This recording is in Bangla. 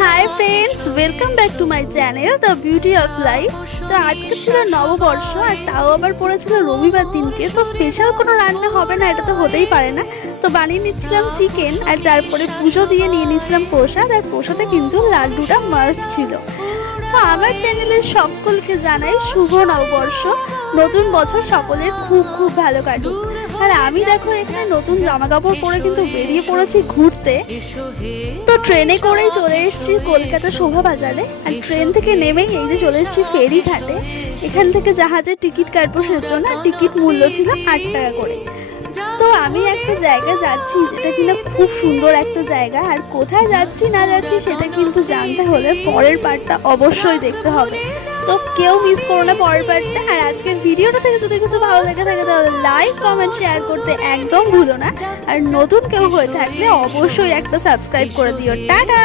Hi friends, welcome back to my channel the beauty of life. তো আজকে ছিল নববর্ষ, আর তাও আবার পড়েছিল রবিবার দিনকে। তো স্পেশাল কোনো রান্না হবে না, এটা তো হতেই পারে না। তো বানিয়ে নিচ্ছিলাম চিকেন, আর তারপরে পুজো দিয়ে নিয়ে নিয়েছিলাম প্রসাদ। আর প্রসাদে কিন্তু লাড্ডুটা মাস্ট ছিল। তো আমার চ্যানেলের সকলকে জানাই শুভ নববর্ষ, নতুন বছর সকলের খুব খুব ভালো কাটুক। আর আমি দেখো এখানে নতুন জামা কাপড় পরে কিন্তু বেরিয়ে পড়েছি ঘুরতে। তো ট্রেনে করেই চলে এসেছি কলকাতা শোভা বাজারে। আর ট্রেন থেকে নেমেই এই যে চলে এসেছি ফেরিঘাটে। এখান থেকে জাহাজের টিকিট কাটবো, সেজন্য টিকিট মূল্য ছিল 8 টাকা করে। তো আমি একটা জায়গা যাচ্ছি যেটা কিনা খুব সুন্দর একটা জায়গা। আর কোথায় যাচ্ছি না যাচ্ছি সেটা কিন্তু জানতে হলে পরের পার্টটা অবশ্যই দেখতে হবে। তো কেউ মিস করো না পরের পার্টটা। আর আজকের ভিডিওটা থেকে যদি কিছু ভালো লেগে থাকে তাহলে লাইক কমেন্ট শেয়ার করতে একদম ভুলো না। আর নতুন কেউ হয়ে থাকলে অবশ্যই একটা সাবস্ক্রাইব করে দিও। টাটা।